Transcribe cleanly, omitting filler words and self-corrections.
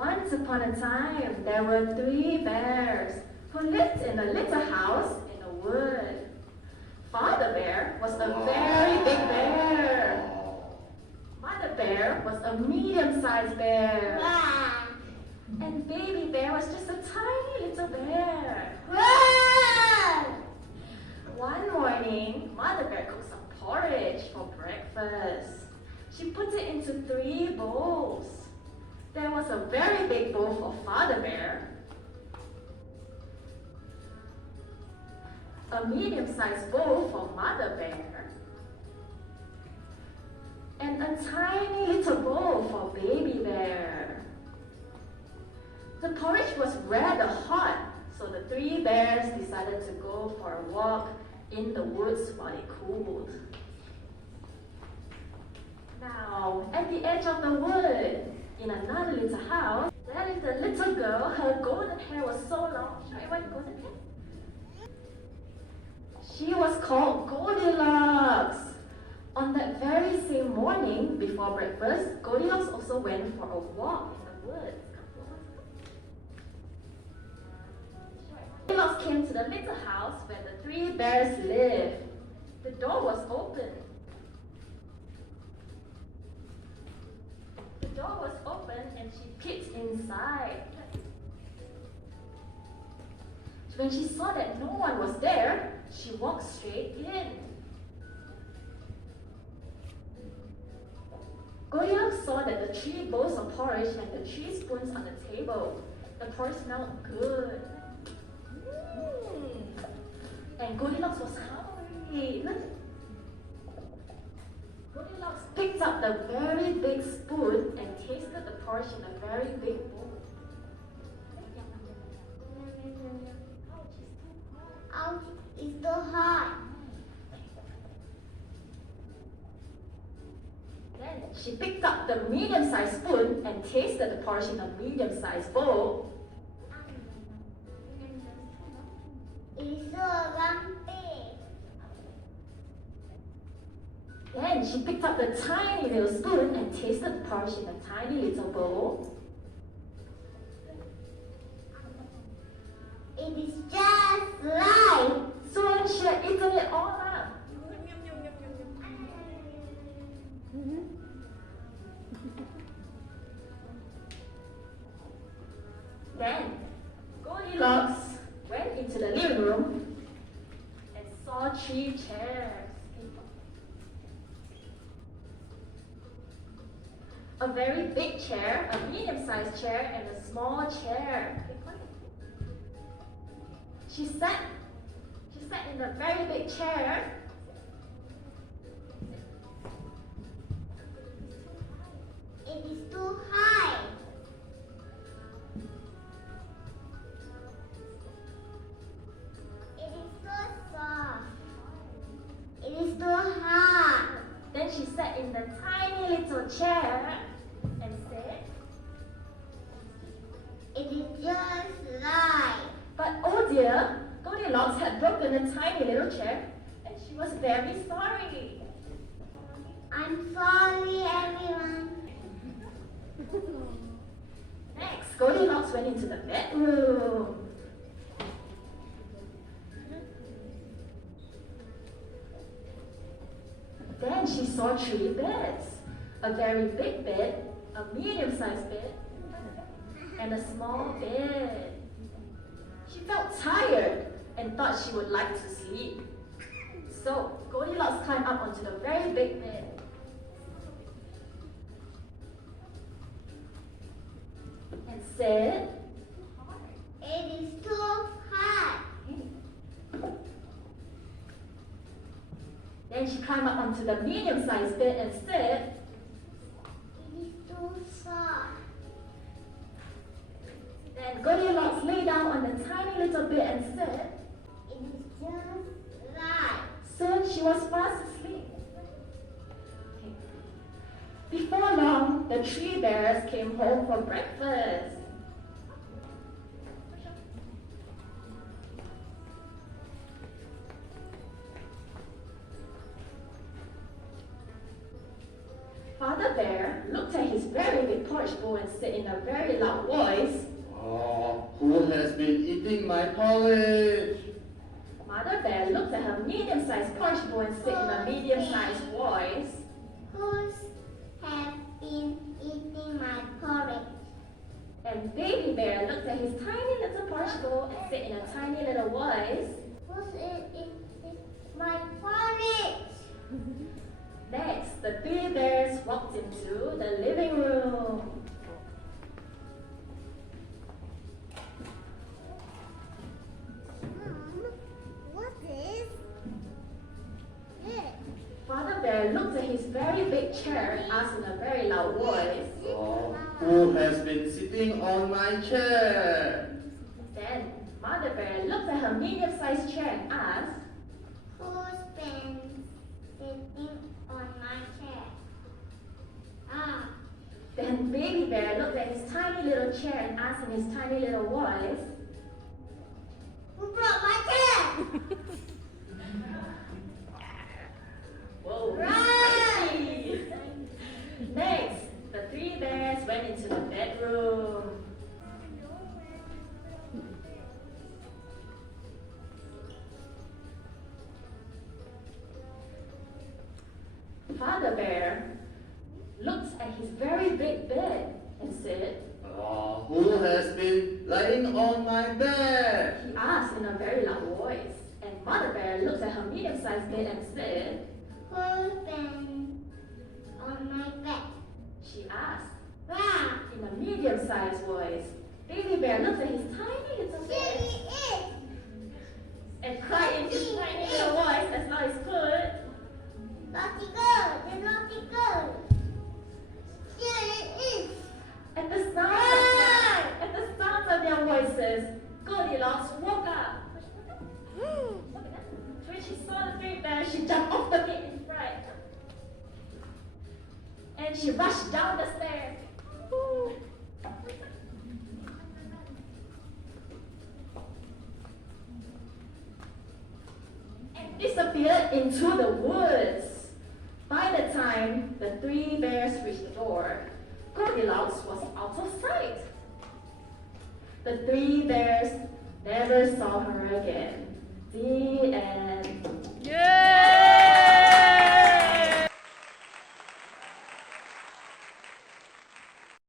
Once upon a time, there were 3 bears who lived in a little house in the wood. Father bear was a very big bear. Mother bear was a medium-sized bear. And baby bear was just a tiny little bear. One morning, Mother bear cooked some porridge for breakfast. She put it into 3 bowls. There was a very big bowl for Father bear, a medium-sized bowl for Mother bear, and a tiny little bowl for baby bear. The porridge was rather hot, so the 3 bears decided to go for a walk in the woods while it cooled. Now, at the edge of the wood, in another little house, there is a little girl. Her golden hair was so long. Show everyone golden hair. She was called Goldilocks. On that very same morning, before breakfast, Goldilocks also went for a walk in the woods. Goldilocks came to the little house where the 3 bears lived. The door was open. The door was open and she peeked inside. When she saw that no one was there, she walked straight in. Goldilocks saw that the 3 bowls of porridge and the 3 spoons on the table. The porridge smelled good. And Goldilocks was hungry. Goldilocks picked up the very big spoon and tasted the porridge in a very big bowl. Ouch, it's so hot. Then she picked up the medium-sized spoon and tasted the porridge in a medium-sized bowl. It's so lumpy. Then she picked up the tiny little spoon and tasted the porridge in a tiny little bowl. It is just right. Soon she had eaten it all up. Then Goldilocks went into the living room and saw 3 chairs. A very big chair, a medium-sized chair, and a small chair. She sat in a very big chair. It is too high. It is so soft. It is too hard. Then she sat in the tiny little chair and said, It is just right. but oh dear, Goldilocks had broken a tiny little chair and she was very sorry. I'm sorry, everyone. Next, Goldilocks went into the bedroom. Then she saw 3 beds. A very big bed, a medium-sized bed, and a small bed. She felt tired and thought she would like to sleep. So Goldilocks climbed up onto the very big bed. And said, It is too hard. Then she climbed up onto the medium-sized bed and said, It is too soft. then Goldilocks lay down on the tiny little bed and said, It is just right. soon she was fast asleep. Before long, the 3 bears came home for breakfast. Father bear looked looked at his very big porridge bowl and said in a very loud voice, Who has been eating my porridge? Mother Bear looked at her medium-sized porridge bowl and said in a medium-sized voice, Who's have been eating my porridge? and Baby Bear looked at his tiny little porridge bowl and said in a tiny little voice, Who's eating my porridge? Next, the three bears walked into the living room. What is it? Father Bear looked at his very big chair and asked in a very loud voice. Who has been sitting on my chair? Then Mother Bear looked at her medium-sized chair and asked, Who's been sitting on my chair? Then Baby Bear looked at his tiny little chair and asked in his tiny little voice, Who brought my chair? Whoa, Right. crazy. Next, the three bears went into the bedroom. Father Bear looked at his very big bed and said, Who has been lying on my bed? he asked in a very loud voice. And Mother Bear looked at her medium-sized bed and said, Who's been on my bed? she asked Wow. in a medium-sized voice. Baby Bear looked at his tiny little bed Silly is. and cried in his tiny little voice as loud as could. Naughty girl, the naughty girl. Silly is. At the sound of their voices, Goldilocks woke up. When she saw the three bears, she jumped off the bed in fright. And she rushed down the stairs. And disappeared into the woods. By the time the three bears reached the door, Goldilocks was out of sight. The three bears never saw her again. The end.